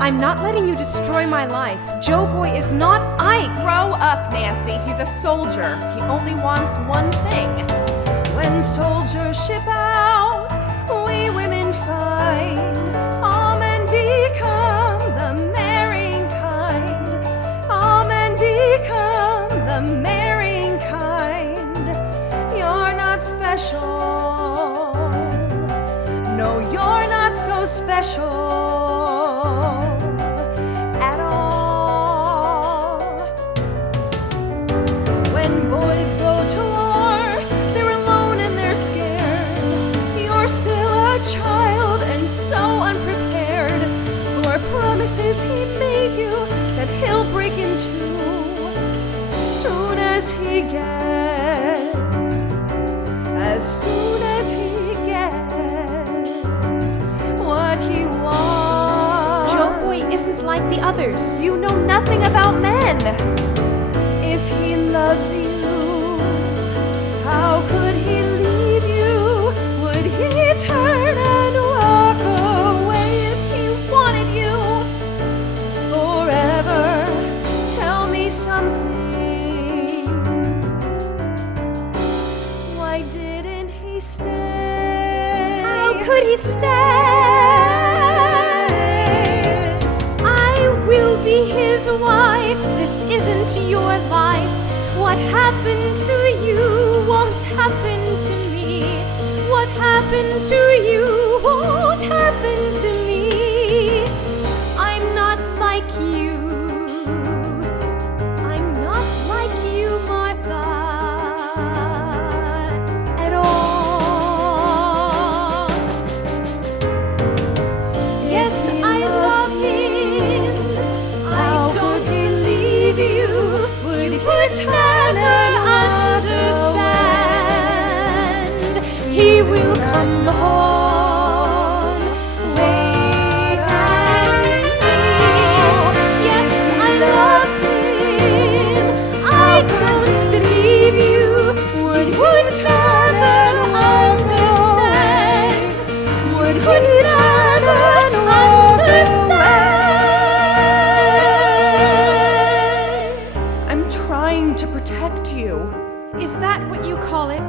I'm not letting you destroy my life. Joe Boy is not Ike. Grow up, Nancy. He's a soldier. He only wants one thing. When soldiers ship out, we women find all men become the marrying kind. All men become the marrying kind. You're not special. No, you're not so special. Child and so unprepared for promises he made you that he'll break into soon as he gets what he wants. Joe Boy isn't like the others. You know nothing about men. If he loves you, how could he leave you? Would he turn and walk away if he wanted you forever? Tell me something. Why didn't he stay? How could he stay? I will be his wife. This isn't your life. What happened to you won't happen to me. What happened to you won't happen to me. I'm not like you. I'm not like you, Martha, at all. Yes, I love him. I don't believe you. Would he turn and understand? He will come home. Wait and see. Yes, I love him. I don't believe you. Would he turn and understand? Would he turn and understand? I'm trying to protect you. Is that what you call it?